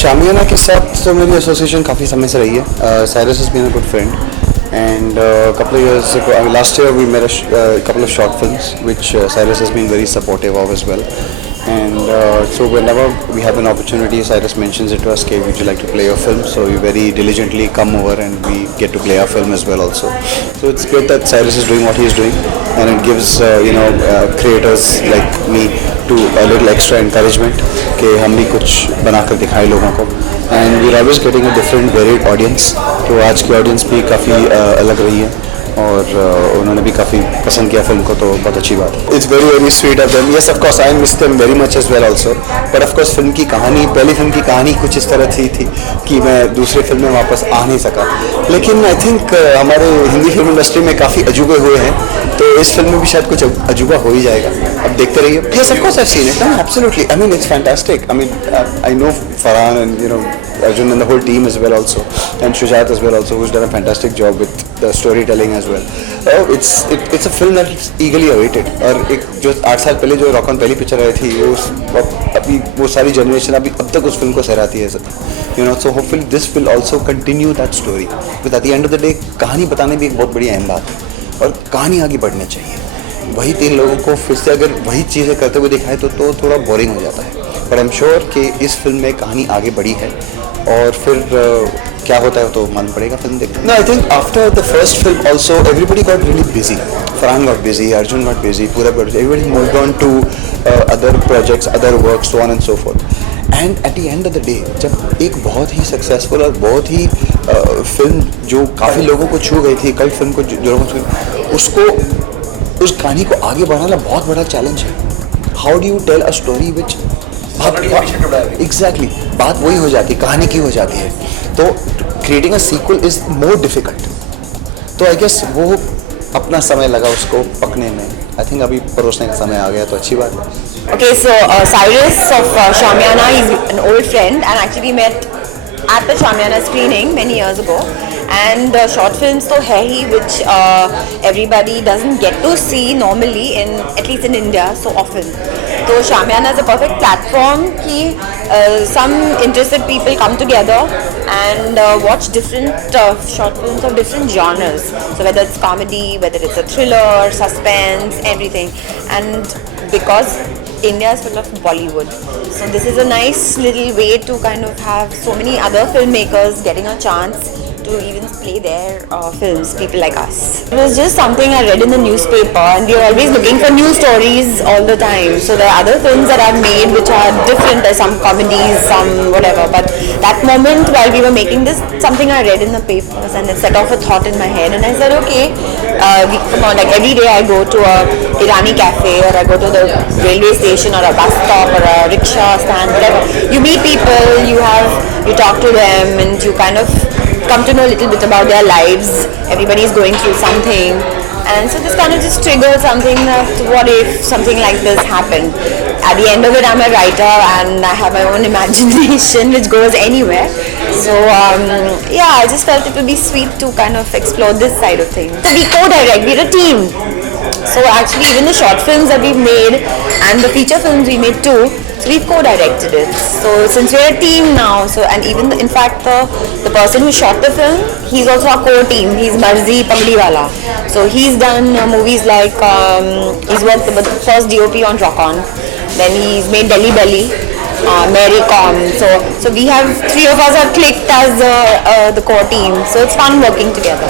शामियाना के साथ तो मेरी एसोसिएशन काफ़ी समय से रही है. Cyrus has been a good friend, and a couple of years ago, last year we made a couple of short films which Cyrus has been very supportive of as well. And so whenever we have an opportunity, Cyrus mentions it to us, "Okay, would you like to play your film?" So we very diligently come over and we get to play our film as well also. So it's great that Cyrus is doing what he is doing, and it gives creators like me to a little extra encouragement कि हम भी कुछ बनाकर दिखाएं लोगों को. And we're always getting a different varied audience. तो आज की audience भी काफ़ी अलग रही है और उन्होंने भी काफ़ी पसंद किया फिल्म को, तो बहुत अच्छी बात है. It's very very sweet of them. Yes of course I miss them very much as well also, but of course film की कहानी, पहली फिल्म की कहानी कुछ इस तरह थी कि मैं दूसरे फिल्म में वापस आ नहीं सका. लेकिन आई थिंक हमारे हिंदी फिल्म इंडस्ट्री में काफ़ी अजूबे हुए हैं, तो इस फिल्म में भी शायद कुछ अजूबा हो ही जाएगा. अब देखते रहिए. Yes of course I have seen it. Absolutely. I mean it's fantastic. I mean I know Farhan and Arjun and the whole team as well also, and Shujat as well also, who's done a fantastic job with the storytelling as well. It's a film that is eagerly awaited. और एक जो 8 साल पहले जो rock on पहली picture आई थी, अभी वो सारी जनरेशन अब तक उस फिल्म को सहराती है. So hopefully this will also continue that story. But at the end of the day, कहानी बताने भी एक बहुत बड़ी अहम बात है, और कहानी आगे बढ़नी चाहिए. वही 3 लोगों को फिर से अगर वही चीज़ें करते हुए दिखाए तो थोड़ा बोरिंग हो जाता है. बट आई एम श्योर कि इस फिल्म में कहानी आगे बढ़ी है, और फिर क्या होता है तो मालूम पड़ेगा फिल्म देखने. No, I think after the first film also everybody got really busy. Farhan got busy, Arjun got busy, everybody moved on to other projects, other works, so on and so forth. And at the end of the day, जब एक बहुत ही successful और बहुत ही film जो काफ़ी लोगों को छू गई थी, कई फिल्म को जो लोगों को छू, उसको उस कहानी को आगे बढ़ाना बहुत बड़ा चैलेंज है. How do you tell a story which exactly बात वही हो जाती है, कहानी की हो जाती है. तो creating a sequel is more difficult. तो आई गेस वो अपना समय लगा उसको पकने में. आई थिंक अभी परोसने का समय आ गया, तो अच्छी बात है. Okay, so Cyrus of Shamiana is an old friend, and actually we met at the Shamiana screening many years ago. And short films तो है ही which everybody doesn't get to see normally in at least in India so often. So Shamiana is a perfect platform कि some interested people come together and watch different short films of different genres. So whether it's comedy, whether it's a thriller, suspense, everything. And because India is full of Bollywood, so this is a nice little way to kind of have so many other filmmakers getting a chance to even play their films, people like us. It was just something I read in the newspaper, and we are always looking for new stories all the time. So there are other films that I've made which are different. There's some comedies, some whatever. But that moment while we were making this, something I read in the papers, and it set off a thought in my head. And I said, okay, come on, like every day I go to a Irani cafe, or I go to the railway station, or a bus stop, or a rickshaw stand, whatever. You meet people, you talk to them, and you kind of come to know a little bit about their lives. Everybody is going through something, and so this kind of just triggered something that what if something like this happened. At the end of it, I'm a writer and I have my own imagination which goes anywhere. So yeah, I just felt it would be sweet to kind of explore this side of things. So we co-direct, we're a team. So actually even the short films that we've made and the feature films we made too, so we've co-directed it. So since we're a team now, so and even in fact the person who shot the film, he's also our core-team. He's Marzi Pamliwala. So he's done movies like he's worked with the first DOP on Rock On. Then he's made Delhi Belly, Mary Com. So we have 3 of us have clicked as the core team. So it's fun working together.